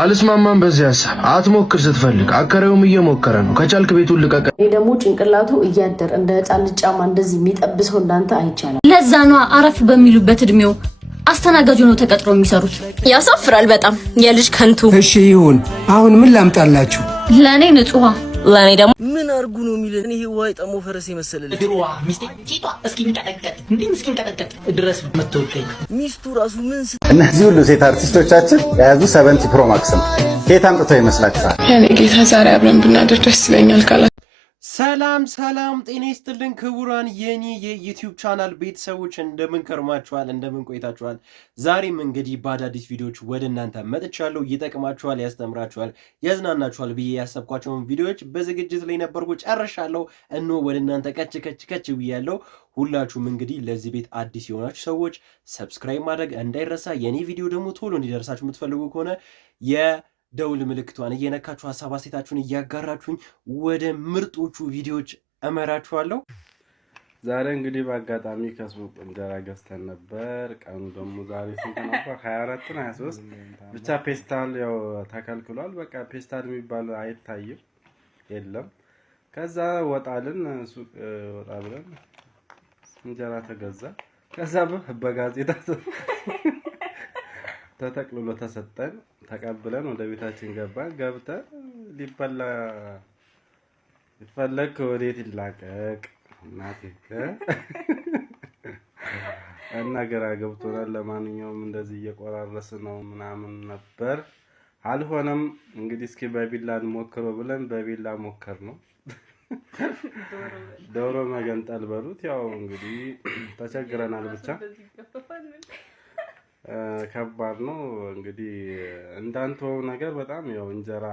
አልስማማም በዚህ ሐሳብ። አትሞክር ስትፈልግ አከራዩም እየሞከረ ነው። ከቻልክ ቤቱን ልቀቅ። እኔ ደግሞ ጭንቅላቱ እያደር እንደ ህፃን ጫማ እንደዚህ የሚጠብሰው እንዳንተ አይቻልም። ለዛ ነው አረፍ በሚሉበት እድሜው አስተናጋጅ ነው ተቀጥሮ የሚሰሩት። ያሳፍራል በጣም የልጅ ከንቱ። እሺ ይሁን። አሁን ምን ላምጣላችሁ? ለኔ ንጹህ ለኔ ደግሞ ምን አርጉ ነው የሚለን? ይሄ ዋይ ጠሞ ፈረስ የመሰለልኝ ድሮዋ ሚስቴ ቲቷ እስኪንቀጠቀጥ እንዴም እስኪንቀጠቀጥ ድረስ መተወቀኝ ሚስቱ ራሱ ምን እነዚህ ሁሉ ሴት አርቲስቶቻችን የያዙ 70 ፕሮ ማክስ ነው። ከየት አምጥተው ይመስላችኋል? ያኔ ጌታ ዛሬ አብረን ብናደር ደስ ይለኛል ካላ ሰላም ጤና ይስጥልን ክቡራን የኔ የዩቲዩብ ቻናል ቤተሰቦች እንደምን ከርማችኋል? እንደምን ቆይታችኋል? ዛሬም እንግዲህ በአዳዲስ ቪዲዮዎች ወደ እናንተ መጥቻለሁ። ይጠቅማችኋል፣ ያስተምራችኋል፣ ያዝናናችኋል ብዬ ያሰብኳቸውን ቪዲዮዎች በዝግጅት ላይ ነበርኩ፣ ጨርሻለሁ። እነሆ ወደ እናንተ ከች ብያለሁ። ሁላችሁም እንግዲህ ለዚህ ቤት አዲስ የሆናችሁ ሰዎች ሰብስክራይብ ማድረግ እንዳይረሳ። የኔ ቪዲዮ ደግሞ ቶሎ እንዲደርሳችሁ የምትፈልጉ ከሆነ ደውል ምልክቷን እየነካችሁ ሐሳብ አስተያየታችሁን እያጋራችሁኝ ወደ ምርጦቹ ቪዲዮዎች እመራችኋለሁ። ዛሬ እንግዲህ በአጋጣሚ ከሱቅ እንጀራ ገዝተን ነበር። ቀኑ ደግሞ ዛሬ ስንት ነበር? 24 እና 23 ብቻ ፔስታል ያው ተከልክሏል። በቃ ፔስታል የሚባል አይታይም የለም። ከዛ ወጣልን ሱቅ ወጣ ብለን እንጀራ ተገዛ። ከዛ በጋዜጣ ተጠቅልሎ ተሰጠን። ተቀብለን ወደ ቤታችን ገባን። ገብተን ሊበላ ይፈለግ ወዴት ይላቀቅ እናቴ እና ግራ ገብቶናል። ለማንኛውም እንደዚህ እየቆራረስ ነው ምናምን ነበር፣ አልሆነም። እንግዲህ እስኪ በቢላ እንሞክረው ብለን በቢላ ሞከር ነው። ዶሮ መገንጠል በሉት። ያው እንግዲህ ተቸግረናል ብቻ ከባድ ነው እንግዲህ እንዳንተው ነገር በጣም ያው እንጀራ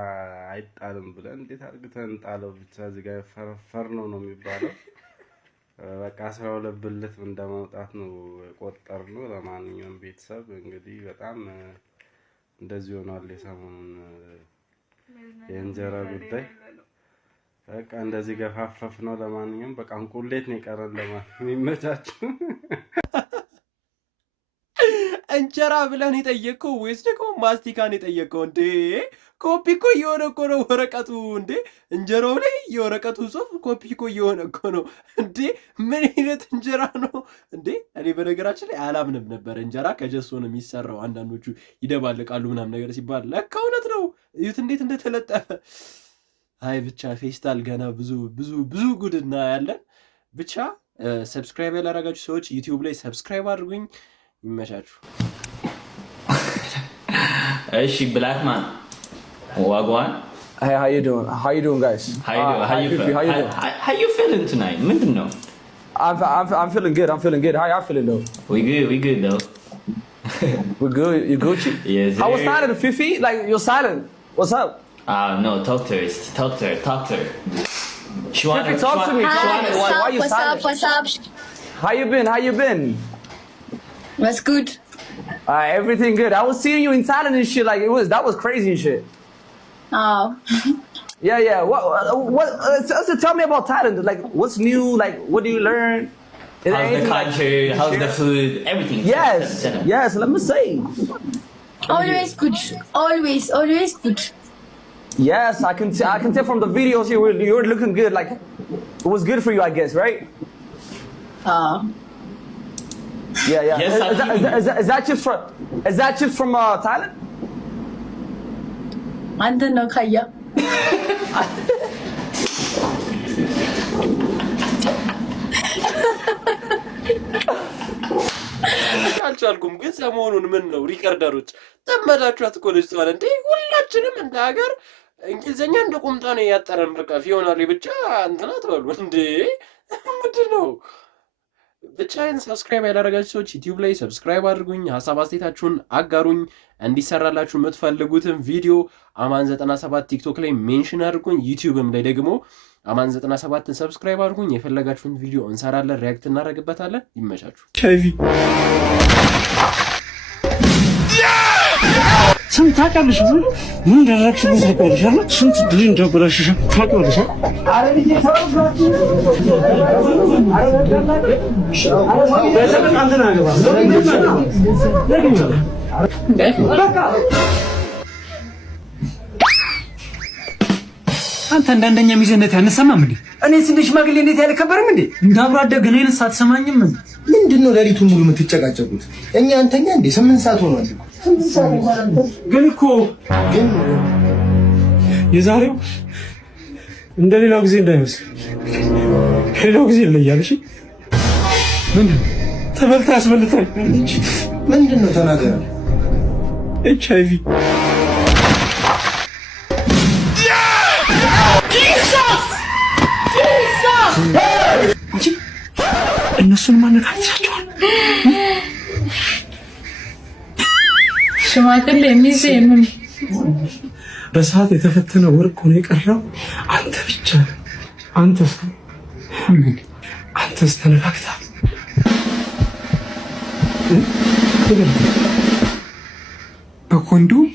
አይጣልም ብለን እንዴት አድርገን ጣለው ብቻ እዚህ ጋር ፈርፈር ነው የሚባለው። በቃ 12 ብልት እንደማውጣት ነው ቆጠርነው። ለማንኛውም ቤተሰብ እንግዲህ በጣም እንደዚህ ሆኗል የሰሞኑን የእንጀራ ጉዳይ። በቃ እንደዚህ ገፋፈፍ ነው። ለማንኛውም በቃ እንቁሌት ነው የቀረን። ለማንኛውም ይመቻችሁ። እንጀራ ብለን የጠየቀው ወይስ ደግሞ ማስቲካን የጠየቀው? እንዴ ኮፒ እኮ እየሆነ እኮ ነው ወረቀቱ። እንዴ እንጀራው ላይ የወረቀቱ ጽሑፍ ኮፒ እኮ እየሆነ እኮ ነው። እንዴ ምን አይነት እንጀራ ነው እንዴ? እኔ በነገራችን ላይ አላምንም ነበር እንጀራ ከጀሶ ነው የሚሰራው። አንዳንዶቹ ይደባልቃሉ ምናምን ነገር ሲባል ለካ እውነት ነው። እዩት እንዴት እንደተለጠፈ። አይ ብቻ ፌስታል ገና ብዙ ጉድ እናያለን። ብቻ ሰብስክራይብ ያላደረጋችሁ ሰዎች ዩቲዩብ ላይ ሰብስክራይብ አድርጉኝ። ይመቻችሁ። እሺ ብላክማን ዋጓን Hey, how you doing? How you doing, guys? How you feeling tonight? ምንድን ነው? I'm feeling good. I'm feeling good. How y'all feeling though? We good though. We good. You Gucci? Yes. I was silent, Fifi. Like you're silent. What's up? No, talk to her. Fifi, talk to me. Why you silent? What's up? How you been? That's good. Everything good. I was seeing you in Thailand and shit. Like that was crazy and shit. Oh. Yeah. What? So tell me about Thailand. Like, what's new? Like, what do you learn? How's the culture? How's the food? Everything. Yes. Let me say. Always good. Always good. Yes, I can tell from the videos you're looking good. Like, it was good for you, I guess, right? Yeah. Yes, is that chips from Thailand? አንተ ነው ካያ አልቻልኩም። ግን ሰሞኑን ምን ነው ሪከርደሮች ተመዳችኋት እኮ ልጅ ተዋለ እንዴ? ሁላችንም እንደ ሀገር እንግሊዘኛ እንደ ቁምጣ ነው ያጠረን። በቃ ፊዮናሌ ብቻ እንትና ትበሉ እንዴ? ምንድን ነው? ብቻ ሰብስክራይብ ያላደረጋችሁ ሰዎች ዩቲዩብ ላይ ሰብስክራይብ አድርጉኝ። ሐሳብ አስተያየታችሁን አጋሩኝ። እንዲሰራላችሁ የምትፈልጉትን ቪዲዮ አማን97 ቲክቶክ ላይ ሜንሽን አድርጉኝ። ዩቲዩብም ላይ ደግሞ አማን97ን ሰብስክራይብ አድርጉኝ። የፈለጋችሁን ቪዲዮ እንሰራለን፣ ሪያክት እናደርግበታለን። ይመቻችሁ። ስንት ታውቂያለሽ? ምን ደረግሽ? ታውቂያለሽ? ስንት ድል እንደበላሽሽ ታውቂያለሽ? አንተ እንዳንደኛ ሚዘነት ያነሰማም እንዴ? እኔ እንደ ሽማግሌ እንዴት ያልከበርም እንዴ? እንዳብሮ አደግ እኔን ሳትሰማኝም ምንድነው ሌሊቱን ሙሉ የምትጨቃጨቁት? እኛ አንተኛ እንዴ 8 ሰዓት ሆኗል። 8 ሰዓት ሆኗል። ግን እኮ የዛሬው እንደሌላው ጊዜ እንዳይመስል ሌላው ጊዜ ይለያል። እሺ ምንድን ተበልታ አስበልታለች። ምንድነው ተናገረ? HIV እነሱን ማነካቸዋል። ሽማግሌ የሚዜ ምን በሰዓት የተፈተነ ወርቅ ሆኖ የቀረው አንተ ብቻ ነህ። አንተስ ተነካክተሃል። በኮንዶም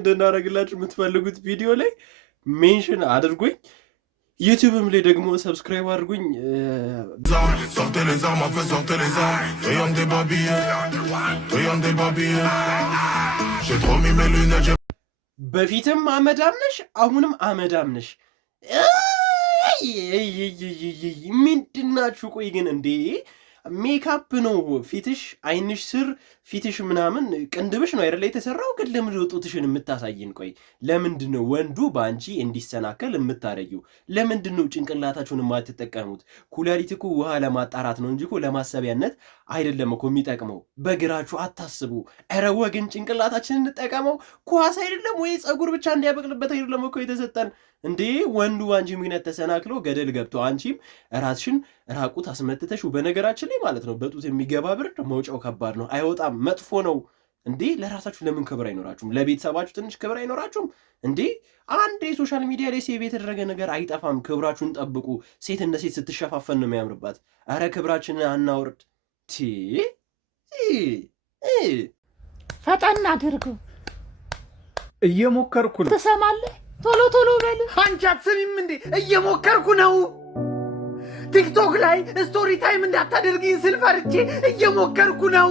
እንድናደርግላችሁ የምትፈልጉት ቪዲዮ ላይ ሜንሽን አድርጉኝ። ዩቲዩብም ላይ ደግሞ ሰብስክራይብ አድርጉኝ። በፊትም አመዳም ነሽ፣ አሁንም አመዳም ነሽ። ምንድናችሁ? ቆይ ግን እንዴ ሜካፕ ነው ፊትሽ፣ አይንሽ ስር ፊትሽ ምናምን ቅንድብሽ ነው አይደለ የተሰራው። ግን ለምን ጡትሽን የምታሳይን? ቆይ ለምንድን ነው ወንዱ በአንቺ እንዲሰናከል የምታረጊው? ለምንድን ነው ጭንቅላታችሁን የማትጠቀሙት? ኩላሊት እኮ ውሃ ለማጣራት ነው እንጂ እኮ ለማሰቢያነት አይደለም እኮ የሚጠቅመው። በግራችሁ አታስቡ። ኧረ ወግን ጭንቅላታችንን እንጠቀመው። ኳስ አይደለም ወይ ፀጉር ብቻ እንዲያበቅልበት አይደለም እኮ የተሰጠን እንዴ። ወንዱ አንቺ ምክንያት ተሰናክሎ ገደል ገብቶ አንቺም ራስሽን ራቁት አስመትተሽ። በነገራችን ላይ ማለት ነው በጡት የሚገባ ብርድ መውጫው ከባድ ነው፣ አይወጣም፣ መጥፎ ነው እንዴ። ለራሳችሁ ለምን ክብር አይኖራችሁም? ለቤተሰባችሁ ትንሽ ክብር አይኖራችሁም እንዴ? አንድ የሶሻል ሚዲያ ላይ ሴቭ የተደረገ ነገር አይጠፋም። ክብራችሁን ጠብቁ። ሴት እንደ ሴት ስትሸፋፈን ነው የሚያምርባት። አረ ክብራችንን አናውርድ። ፈጠን አድርገው። እየሞከርኩ ነው። ትሰማለህ? ቶሎ ቶሎ በል። አንቺ አትሰሚም እንዴ? እየሞከርኩ ነው። ቲክቶክ ላይ ስቶሪ ታይም እንዳታደርጊኝ ስል ፈርቼ እየሞከርኩ ነው።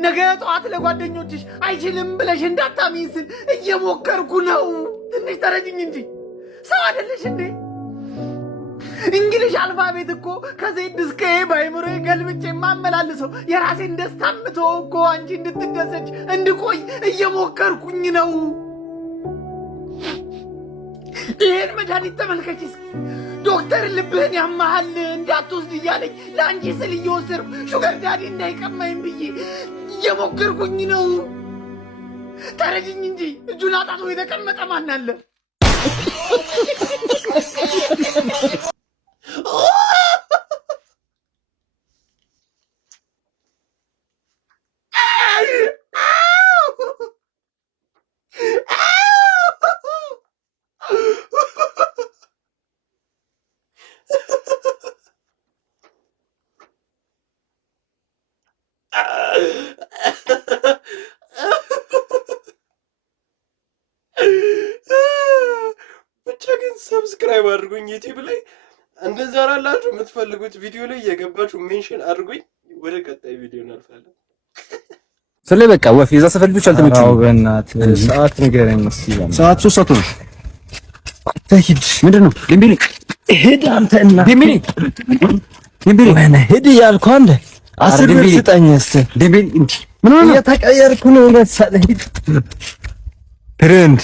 ነገ ጠዋት ለጓደኞችሽ አይችልም ብለሽ እንዳታሚኝ ስል እየሞከርኩ ነው። ትንሽ ተረጅኝ እንጂ ሰው አይደለሽ እንዴ? እንግሊሽ አልፋቤት እኮ ከዜድ እስከ ባይምሮ ገልብጬ የማመላልሰው የራሴን ደስታ ምተወው እኮ አንቺ እንድትደሰች እንድቆይ እየሞከርኩኝ ነው። ይህን መድኃኒት ተመልከች እስኪ። ዶክተር ልብህን ያመሃል እንዳትወስድ እያለኝ ለአንቺ ስል እየወሰድኩ ሹገር ዳዲ እንዳይቀማኝ ብዬ እየሞከርኩኝ ነው። ተረጅኝ እንጂ እጁን አጣጥፎ የተቀመጠ ማን አለ? ብቻ ግን ሰብስክራይብ አድርጉኝ። ዩቲዩብ ላይ እንድንሰራላችሁ የምትፈልጉት ቪዲዮ ላይ የገባችሁ ሜንሽን አድርጉኝ። ወደ ቀጣይ ቪዲዮ እናልፋለን። ስለ በቃ ወፍ የዛ ሰፈር ልጆች አልተመቹም። አዎ በእናትህ ሰዓት ንገረኝ እስኪ። ሰዓት 3 ሰዓት ነው። ተሂድ ምንድነው? ዴምቤሌ ሄድ አንተ እና ዴምቤሌ ወይኔ ሄድ ያልኩህ አንተ 10 ብር ስጠኝ እስኪ። ዴምቤሌ እንዴ ምን ሆነ? እየተቀየርኩ ነው። ለሰለ ሂድ ፍሬንድ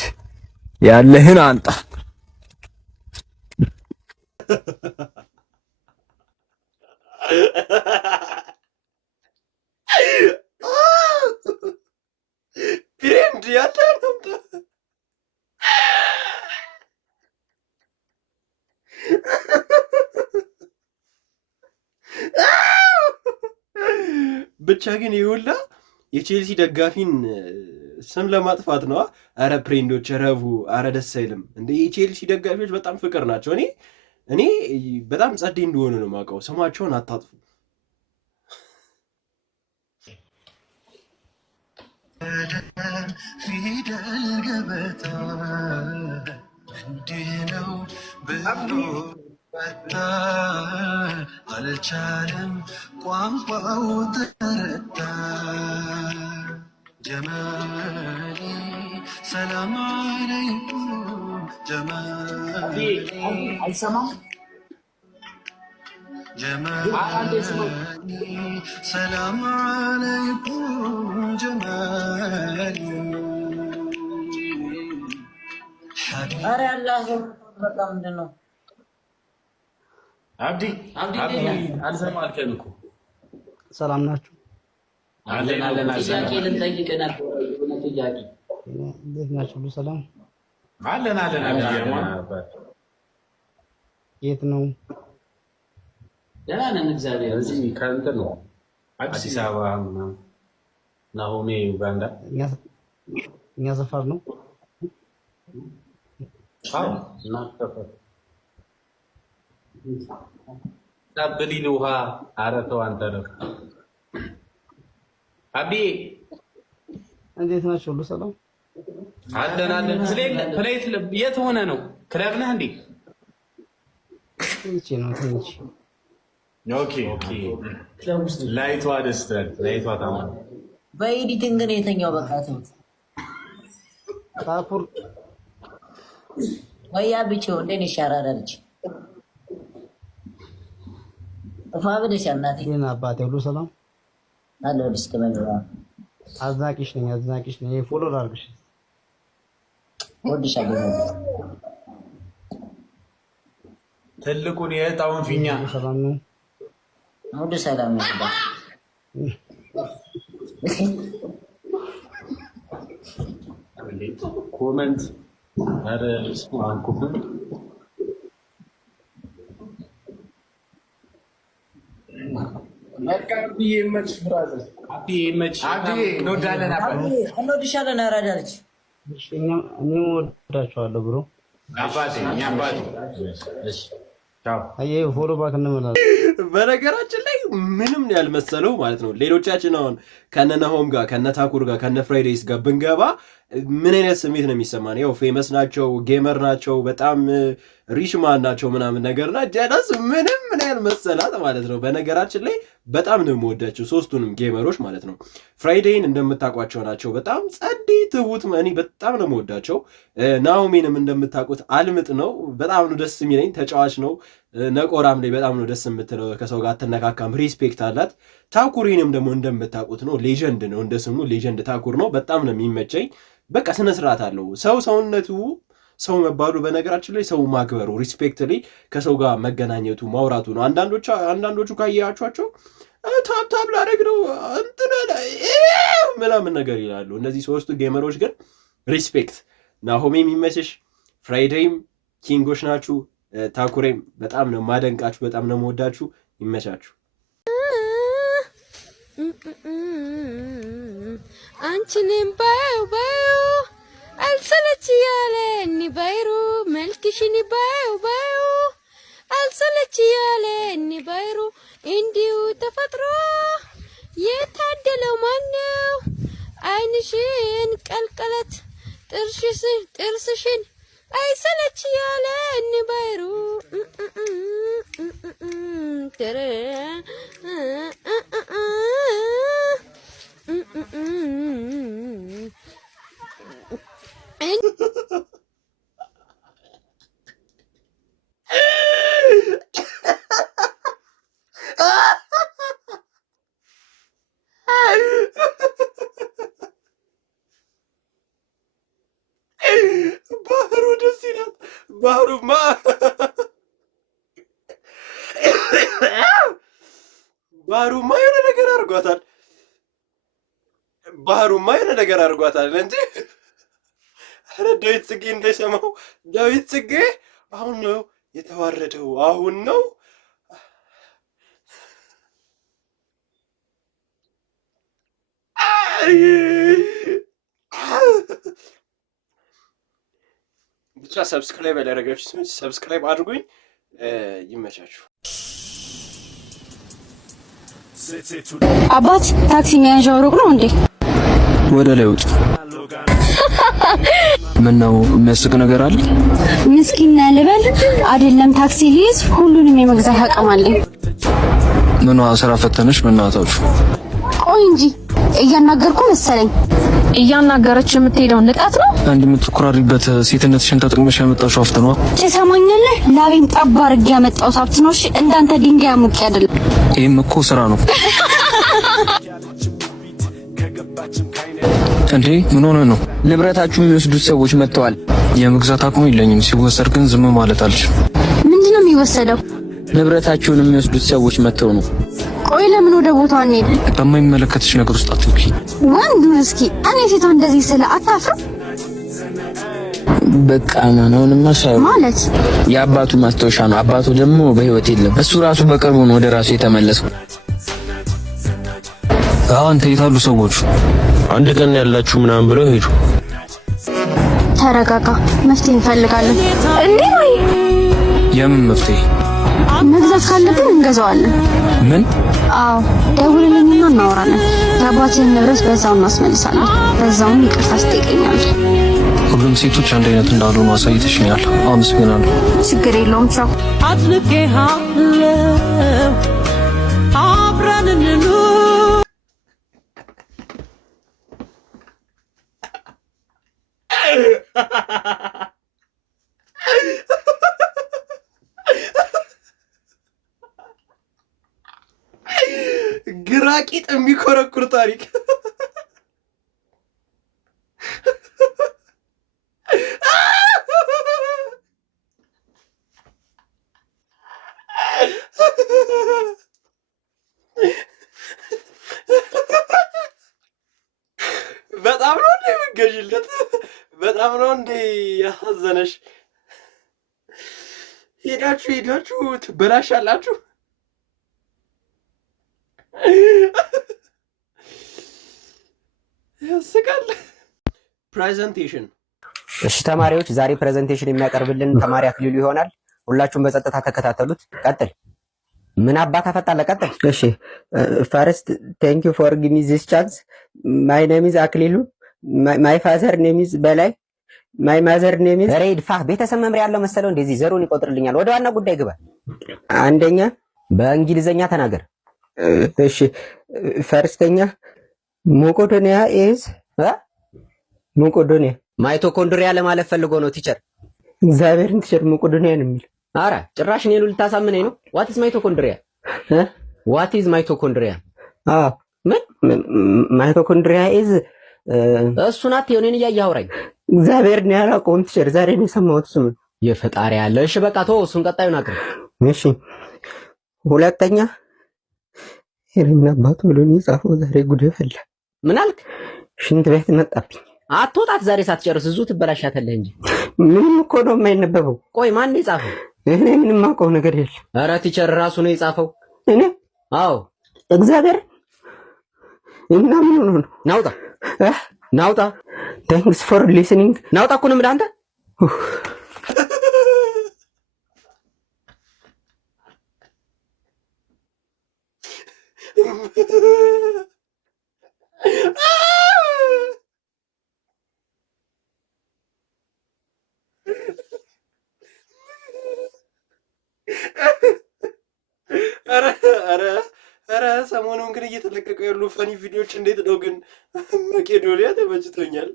ያለህን አንጣ። ፍሬንድ ያለህን አንጣ። ብቻ ግን ይኸውልህ የቼልሲ ደጋፊን ስም ለማጥፋት ነው። አረ ፍሬንዶች ረቡ፣ አረ ደስ አይልም እንዴ! የቼልሲ ደጋፊዎች በጣም ፍቅር ናቸው። እኔ በጣም ጸዴ እንደሆነ ነው የማውቀው። ስማቸውን አታጥፉ። ፊደል ገበታ እንዲህ ነው ብሎ ፈታ አልቻለም ቋንቋው ተረታ ጀማሊ ሰላም አለይኩም ጀማሊ አይሰማም ጀማሊ ሰላም አለይኩም ጀማሊ ኧረ ያላህ በቃ ምንድን ነው አብዲ አልሰማ አልከን እኮ ሰላም ናችሁ? አለን ጥያቄ ልንጠይቅ ነበር። ጥያቄ እንዴት ናችሁ? ሁሉ ሰላም አለን የት ነው? ደህና ነን እግዚአብሔር እዚህ ከእንትን ነው አዲስ አበባ ናሆሜ ኡጋንዳ እኛ ሰፈር ነው። አዎ እና ሰፈር ታበሊል ውሃ አረተው አንተ ነው። አቢ እንዴት ናችሁ? ሁሉ ሰላም አለን ፕሌት የት ሆነ ነው? ክለብ ነህ እንዴ? ትንሽ ነው ትንሽ። ኦኬ ላይቷ ደስ ትላለች። ላይቷ ታማ በኤዲቲንግ ነው የተኛው። በቃ ተውት። ታኩር ወያ ብቻው እንደኔ ይሻራራልች ተፋብደሽ እናቴ እና አባቴ ሁሉ ሰላም አለው። ልስከመራ አዝናቂሽ ነኝ። ፎሎ አድርግሽ ወድሻለሁ። ትልቁን የእጣውን ፊኛ ሰላም ነው። ወድ ሰላም ነው። ኮሜንት አረ ስማን ኮሜንት መርካቢ የመች ብራዘር አቢ እንወዳለን። እንወድሻለን። አራዳለች እኛ ወዳችኋለሁ ብሮ አባቴ እሺ ቻው። አየህ ፎሎ ባክ እንመላለን። በነገራችን ላይ ምንም ያልመሰለው ማለት ነው። ሌሎቻችን አሁን ከነናሆም ጋር ከነታኩር ጋር ከነፍራይዴይስ ጋር ብንገባ ምን አይነት ስሜት ነው የሚሰማን? ያው ፌመስ ናቸው፣ ጌመር ናቸው፣ በጣም ሪችማን ናቸው ምናምን ነገርና ጀለስ ምንም ምን ያልመሰላት ማለት ነው። በነገራችን ላይ በጣም ነው የምወዳቸው ሶስቱንም ጌመሮች ማለት ነው። ፍራይዴይን እንደምታውቋቸው ናቸው። በጣም ጸዴ ትሁት እኔ በጣም ነው የምወዳቸው። ናሆሜንም እንደምታውቁት አልምጥ ነው። በጣም ነው ደስ የሚለኝ። ተጫዋች ነው። ነቆራም ላይ በጣም ነው ደስ የምትለው። ከሰው ጋር አትነካካም። ሪስፔክት አላት። ታኩሪንም ደግሞ እንደምታውቁት ነው። ሌጀንድ ነው። እንደ ስሙ ሌጀንድ ታኩር ነው። በጣም ነው የሚመቸኝ። በቃ ስነ ስርዓት አለው። ሰውነቱ ሰው መባሉ በነገራችን ላይ ሰው ማክበሩ ሪስፔክት ላይ ከሰው ጋር መገናኘቱ ማውራቱ ነው። አንዳንዶቹ ካያችኋቸው ታብታብ ላደርግ ነው እንትን ምናምን ነገር ይላሉ። እነዚህ ሶስቱ ጌመሮች ግን ሪስፔክት። ናሆሜ የሚመስሽ ፍራይዴይም ኪንጎች ናችሁ። ታኩሬም በጣም ነው ማደንቃችሁ፣ በጣም ነው መወዳችሁ። ይመቻችሁ። አንቺንም ባዩ አልሰለች ያለኝ ባይሩ መልክሽን ባዩ አልሰለች ያለኝ ባይሩ እንዲሁ ተፈጥሮ የታደለው ማነው? አይንሽን ቀልቀለት ጥርስሽን አይሰለች ያለኝ ባይሩ ባህሩ ደስ ይላል። ባህሩማ የሆነ ነገር አድርጓታል። እንጂ ኧረ ዳዊት ጽጌ እንዳይሰማው። ዳዊት ጽጌ አሁን ነው የተዋረደው። አሁን ነው ብቻ ሰብስክራይብ ያደረጋችሁ ሰዎች ሰብስክራይብ አድርጉኝ። ይመቻችሁ። አባት ታክሲ መያዣው ሩቅ ነው እንዴ? ወደ ላይ ውጭ። ምን ነው የሚያስቅ ነገር አለ? ምስኪን ነህ ልበል? አይደለም ታክሲ ሊይዝ ሁሉንም የመግዛት አቅም አለኝ። ምን ስራ ፈተነሽ? በእናታችሁ ቆይ እንጂ እያናገርኩ መሰለኝ። እያናገረች የምትሄደው ንቃት ነው? አንድ የምትኩራሪበት ሴትነትሽን ተጠቅመሽ ያመጣሽው ሀብት ነው። ትሰማኛለህ? ላቤን ጠብ አድርጌ ያመጣው ሀብት ነው። እሺ እንዳንተ ድንጋይ አሙቄ አይደለም። ይሄም እኮ ስራ ነው እንዴ? ምን ሆነ ነው? ንብረታችሁ የሚወስዱት ሰዎች መጥተዋል። የመግዛት አቅሙ የለኝም። ሲወሰድ ግን ዝም ማለት አልችልም። ምንድነው የሚወሰደው? ንብረታችሁን የሚወስዱት ሰዎች መጥተው ነው። ቆይ ለምን ወደ ቦታው አንሄድ? በማይመለከትሽ ነገር ውስጥ አትግቢ። ወንዱ እስኪ እኔ ሴቷ እንደዚህ ስለ አታፍርም? በቃ ማንንም ማሳው ማለት የአባቱ ማስታወሻ ነው። አባቱ ደግሞ በህይወት የለም። እሱ ራሱ በቅርቡ ነው ወደ ራሱ የተመለሰው። አንተ የታሉ ሰዎች? አንድ ቀን ያላችሁ ምናምን ብለው ሄዱ። ተረጋጋ፣ መፍትሄ እንፈልጋለን። እንዴ ወይ የምን መፍትሄ? መግዛት ካለብን እንገዛዋለን። ምን? አዎ ደውልልኝና እናወራለን። የአባትህን ንብረት በዛው እናስመልሳለን። በዛውም ይቅርታ ትጠይቀኛለህ። ሁሉም ሴቶች አንድ አይነት እንዳልሆኑ አሳይተሽኛል። አመሰግናለሁ። ችግር የለውም። ቻው። አድንቄሃለሁ። አብረን እንኑር። ግራቂጥ የሚኮረኩር ታሪክ። በጣም ነው እንደ የምትገዢለት፣ በጣም ነው እንደ ያሳዘነሽ። ሄዳችሁ ትበላሻላችሁ። ያስቃል። ፕሬዘንቴሽን። እሺ ተማሪዎች፣ ዛሬ ፕሬዘንቴሽን የሚያቀርብልን ተማሪ አክሊሉ ይሆናል። ሁላችሁም በጸጥታ ተከታተሉት። ቀጥል። ምን አባት አፈጣለ? ቀጥል። እሺ ፈርስት ቴንክ ዩ ፎር ጊቭ ሚ ዚስ ቻንስ ማይ ኔም ኢዝ አክሊሉ ማይ ፋዘር ኔም ኢዝ በላይ ማይ ማዘር ኔም ኢዝ ሬድ ፋ ቤተሰብ መምሪያ ያለው መሰለው እንደዚህ ዘሩን ይቆጥርልኛል። ወደ ዋና ጉዳይ ግባ። አንደኛ በእንግሊዘኛ ተናገር። እሺ ፈርስተኛ ሞቆዶኒያ ኢዝ ሞቆዶኒያ ማይቶኮንድሪያ ለማለት ፈልጎ ነው ቲቸር። እግዚአብሔርን ቲቸር ሞቆዶኒያ ነው የሚል። አረ ጭራሽ እኔን ልታሳምነኝ ነው። ዋት ኢዝ ማይቶኮንድሪያ? ዋት ኢዝ ማይቶኮንድሪያ? ምን ማይቶኮንድሪያ ኢዝ እሱን አትየው፣ እኔን እያየህ አውራኝ። እግዚአብሔርን ያላውቀውም ቲቸር፣ ዛሬ ነው የሰማሁት ስሙ። የፈጣሪ ያለ። እሺ በቃ ተወው እሱን፣ ቀጣዩን አቅርብ። እሺ ሁለተኛ ሄረና አባቱ ብሎ ነው የጻፈው። ዛሬ ጉድ ፈላ። ምን አልክ? ሽንት ቤት መጣብኝ። አትወጣት ዛሬ ሳትጨርስ እዙ ትበላሻተለህ እንጂ። ምንም እኮ ነው የማይነበበው። ቆይ ማን ነው የጻፈው? እኔ ምንም አውቀው ነገር የለም። ኧረ ቲቸር ራሱ ነው የጻፈው። እኔ? አዎ እግዚአብሔር። እና ምን ሆኖ ነው? ናውጣ ናውጣ። ታንክስ ፎር ሊስኒንግ። ናውጣ እኮ ነው የምልህ አንተ። ኧረ ሰሞኑን ግን እየተለቀቁ ያሉ ፈኒ ቪዲዮዎች እንዴት ነው ግን? መቄዶንያ ተመችቶኛል።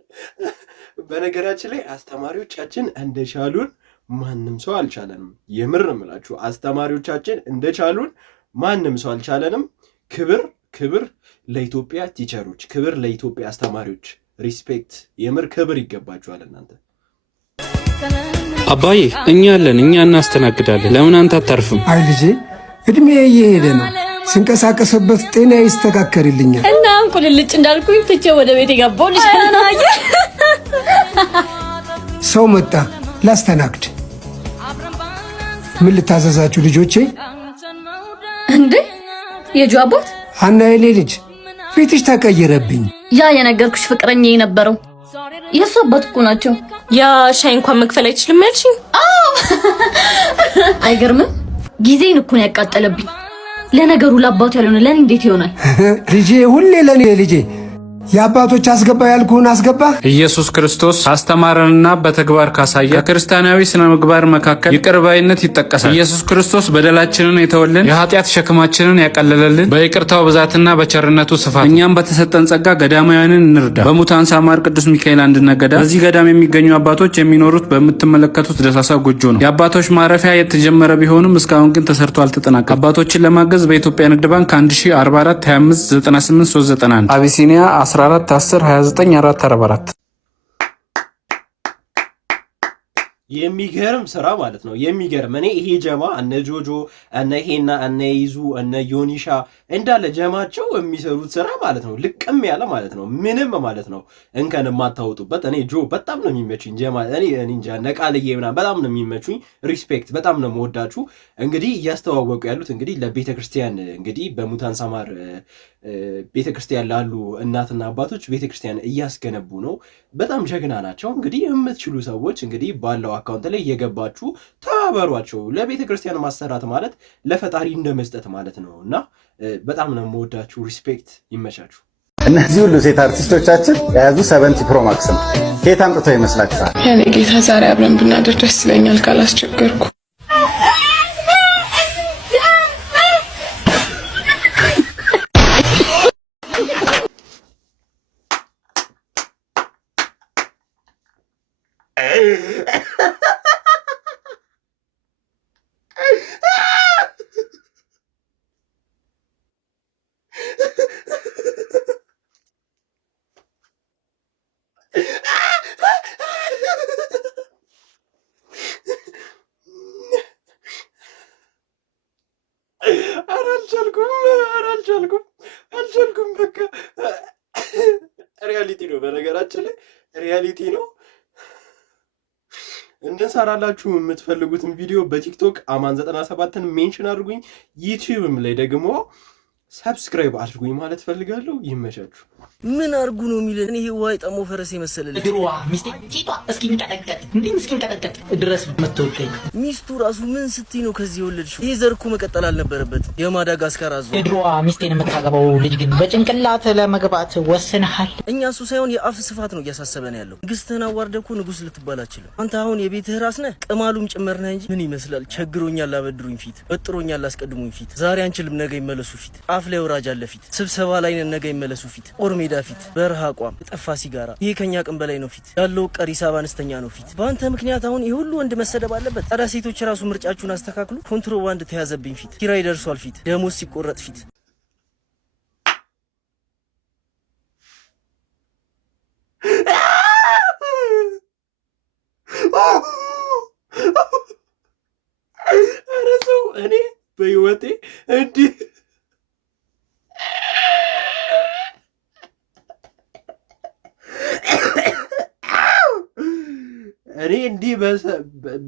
በነገራችን ላይ አስተማሪዎቻችን እንደቻሉን ማንም ሰው አልቻለንም። የምር እምላችሁ አስተማሪዎቻችን እንደቻሉን ማንም ሰው አልቻለንም። ክብር ለኢትዮጵያ ቲቸሮች፣ ክብር ለኢትዮጵያ አስተማሪዎች። ሪስፔክት፣ የምር ክብር ይገባችኋል እናንተ። አባዬ እኛ አለን፣ እኛ እናስተናግዳለን። ለምን አንተ አታርፍም? አይ ልጄ እድሜ እየሄደ ነው። ስንቀሳቀስበት ጤና ይስተካከልልኛል እና እንቁልልጭ እንዳልኩኝ ትቼ ወደ ቤት የገባው ልጅ ናየ። ሰው መጣ ላስተናግድ። ምን ልታዘዛችሁ ልጆቼ? እንዴ የጁ አባት አና የሌ ልጅ ፊትሽ ተቀየረብኝ። ያ የነገርኩሽ ፍቅረኛ የነበረው የሱ አባት እኮ ናቸው። ያ ሻይ እንኳን መክፈል አይችልም ያልሽኝ? አዎ አይገርምም? ጊዜን እኮ ነው ያቃጠለብኝ። ለነገሩ ለአባቱ ያልሆነ ለኔ እንዴት ይሆናል? ልጄ ሁሌ ለኔ ልጄ የአባቶች አስገባ ያልኩህን አስገባ። ኢየሱስ ክርስቶስ አስተማረንና በተግባር ካሳየ ከክርስቲያናዊ ስነ ምግባር መካከል ይቅር ባይነት ይጠቀሳል። ኢየሱስ ክርስቶስ በደላችንን የተወልን የኃጢአት ሸክማችንን ያቀለለልን በይቅርታው ብዛትና በቸርነቱ ስፋት እኛም በተሰጠን ጸጋ ገዳማውያንን እንርዳ። በሙታን ሳማር ቅዱስ ሚካኤል አንድነት ገዳም በዚህ ገዳም የሚገኙ አባቶች የሚኖሩት በምትመለከቱት ደሳሳ ጎጆ ነው። የአባቶች ማረፊያ የተጀመረ ቢሆንም እስካሁን ግን ተሰርቶ አልተጠናቀቀም። አባቶችን ለማገዝ በኢትዮጵያ ንግድ ባንክ 1044 25 98 391 አቢሲኒያ 14 10 29 444 የሚገርም ስራ ማለት ነው። የሚገርም እኔ ይሄ ጀማ እነ ጆጆ እነ ሄና እነ ይዙ እነ ዮኒሻ እንዳለ ጀማቸው የሚሰሩት ስራ ማለት ነው ልቅም ያለ ማለት ነው። ምንም ማለት ነው እንከን የማታወጡበት። እኔ ጆ በጣም ነው የሚመቹኝ ጀማ እኔ እንጃ ነቃልዬ ምናምን በጣም ነው የሚመቹኝ። ሪስፔክት በጣም ነው የምወዳችሁ። እንግዲህ እያስተዋወቁ ያሉት እንግዲህ ለቤተክርስቲያን እንግዲህ በሙታን ሳማር ቤተክርስቲያን ላሉ እናትና አባቶች ቤተክርስቲያን እያስገነቡ ነው። በጣም ጀግና ናቸው። እንግዲህ የምትችሉ ሰዎች እንግዲህ ባለው አካውንት ላይ እየገባችሁ ተባበሯቸው። ለቤተክርስቲያን ማሰራት ማለት ለፈጣሪ እንደመስጠት ማለት ነው እና በጣም ነው የምወዳችሁ። ሪስፔክት ይመቻችሁ። እነዚህ ሁሉ ሴት አርቲስቶቻችን የያዙ 70 ፕሮ ማክስ ነው። ከየት አምጥተው ይመስላችኋል? ያኔ ጌታ ዛሬ አብረን ብናደር ደስ ይለኛል ካላስቸገርኩ። አልቻልኩም። በቃ ሪያሊቲ ነው። በነገራችን ላይ ሪያሊቲ ነው። እንድንሰራላችሁ የምትፈልጉትን ቪዲዮ በቲክቶክ አማን97ን ሜንሽን አድርጉኝ። ዩቲዩብም ላይ ደግሞ ሰብስክራይብ አድርጉኝ ማለት ፈልጋለሁ። ይመቻችሁ። ምን አርጉ ነው የሚለን? ይሄ ዋይ ጠሞ ፈረስ የመሰለልኝ ድሮዋ ሚስቴ ቺቷ እስኪንቀጠቀጥ እንዴ እስኪንቀጠቀጥ ድረስ መተወከኝ ሚስቱ ራሱ ምን ስትይ ነው ከዚህ የወለድሽው? ይሄ ዘር እኮ መቀጠል አለበት። የማዳጋስካር አዞ ድሮዋ ሚስቴን የምታገባው ልጅ ግን በጭንቅላት ለመግባት ወስነሃል። እኛ እሱ ሳይሆን የአፍ ስፋት ነው እያሳሰበን ያለው። ንግስትህን አዋርደህ እኮ ንጉስ ልትባል አትችልም። አንተ አሁን የቤትህ ራስ ነህ፣ ቅማሉም ጭምር ነህ እንጂ ምን ይመስላል? ቸግሮኛል ላበድሩኝ ፊት፣ ወጥሮኛል ላስቀድሙኝ ፊት፣ ዛሬ አንችልም ነገ ይመለሱ ፊት፣ አፍ ላይ ወራጅ አለ ፊት፣ ስብሰባ ላይ ነን ነገ ይመለሱ ፊት፣ ኦር ሜዳ ፊት፣ በረሃ አቋም፣ የጠፋ ሲጋራ፣ ይሄ ከኛ ቀን በላይ ነው ፊት፣ ያለው ቀሪ ሳባ አነስተኛ ነው ፊት። በአንተ ምክንያት አሁን ይሄ ሁሉ ወንድ መሰደብ አለበት? ታዲያ ሴቶች ራሱ ምርጫችሁን አስተካክሉ። ኮንትሮባንድ ተያዘብኝ ፊት፣ ኪራይ ደርሷል ፊት፣ ደሞዝ ሲቆረጥ ፊት። ኧረ ሰው እኔ በህይወቴ እንዲህ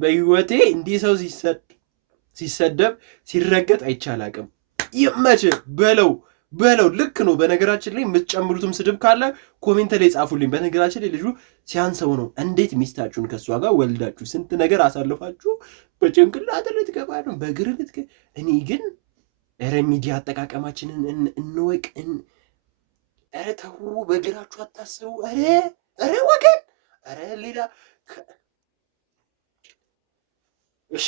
በህይወቴ እንዲህ ሰው ሲሰደብ ሲረገጥ አይቻላቅም። ይመች በለው ልክ ነው። በነገራችን ላይ የምትጨምሩትም ስድብ ካለ ኮሜንት ላይ ጻፉልኝ። በነገራችን ላይ ልጁ ሲያንሰው ነው። እንዴት ሚስታችሁን ከሷ ጋር ወልዳችሁ ስንት ነገር አሳልፋችሁ በጭንቅላት ልትገባ ነው፣ በእግር እኔ ግን ኧረ ሚዲያ አጠቃቀማችንን እንወቅ። ኧረ ተው፣ በእግራችሁ አታስቡ። ኧረ ወገን፣ ኧረ ሌላ እሺ።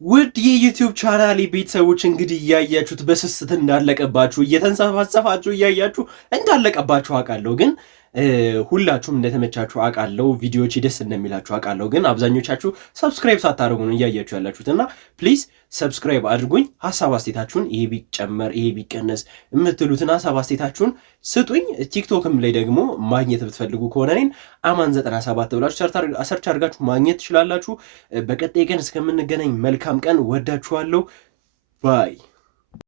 ውድ የዩቲዩብ ቻናሌ ቤተሰቦች እንግዲህ እያያችሁት በስስት እንዳለቀባችሁ እየተንሰፋሰፋችሁ እያያችሁ እንዳለቀባችሁ አውቃለሁ፣ ግን ሁላችሁም እንደተመቻችሁ አውቃለሁ። ቪዲዮዎች ደስ እንደሚላችሁ አውቃለሁ፣ ግን አብዛኞቻችሁ ሰብስክራይብ ሳታደርጉ ነው እያያችሁ ያላችሁት እና ፕሊዝ ሰብስክራይብ አድርጉኝ። ሀሳብ አስተያየታችሁን ይሄ ቢጨመር ይሄ ቢቀነስ የምትሉትን ሀሳብ አስተያየታችሁን ስጡኝ። ቲክቶክም ላይ ደግሞ ማግኘት ብትፈልጉ ከሆነ እኔን አማን97 ብላችሁ ሰርች አድርጋችሁ ማግኘት ትችላላችሁ። በቀጣይ ቀን እስከምንገናኝ መልካም ቀን። ወዳችኋለሁ። ባይ